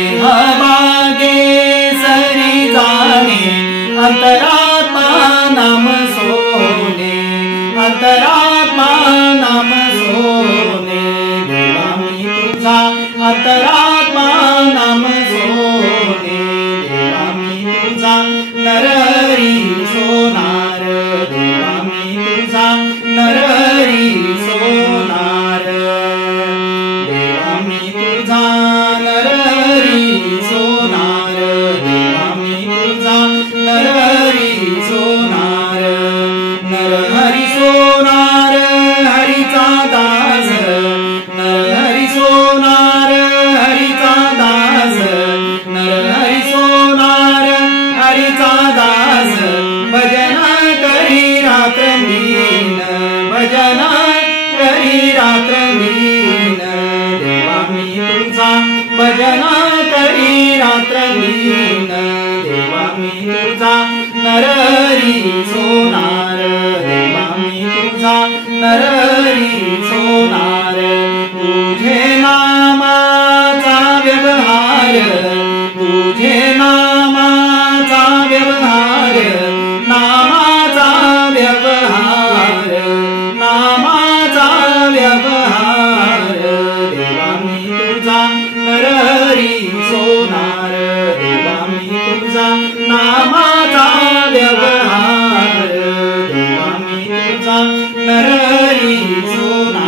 देहभागे सरी जाणे अंतरात्मा नाम सोने अंतरात्मा नाम सोने देवा मी तुझा अंतरात्मा नाम सोने देवा मी तुझा नरहरी सोनार देवा मी तुझा नरहरी सोनार देवा मी तुझा नरहरी सोनार देवा मी तुझा नरहरी सोनार नरहरी सोनार हरीचा दास नरहरी सोनार हरीचा दास नरहरी सोनार हरीचा दास भजन करी रात्रंदीन भजन करी रात्रंदीन देवा मी तुझा भजन करी रात्रंदीन देवा मी तुझा नरहरी सोनार देवा मी तुझा नरहरी सोनार तुझे नामाचा व्यवहार तुझे नामाचा व्यवहार नामाचा व्यवहार नामाचा व्यवहार देवा मी तुझा नरहरी सोनार देवा मी तुझा नामाचा व्यवहार देवा मी तुझा नरहरी सोनार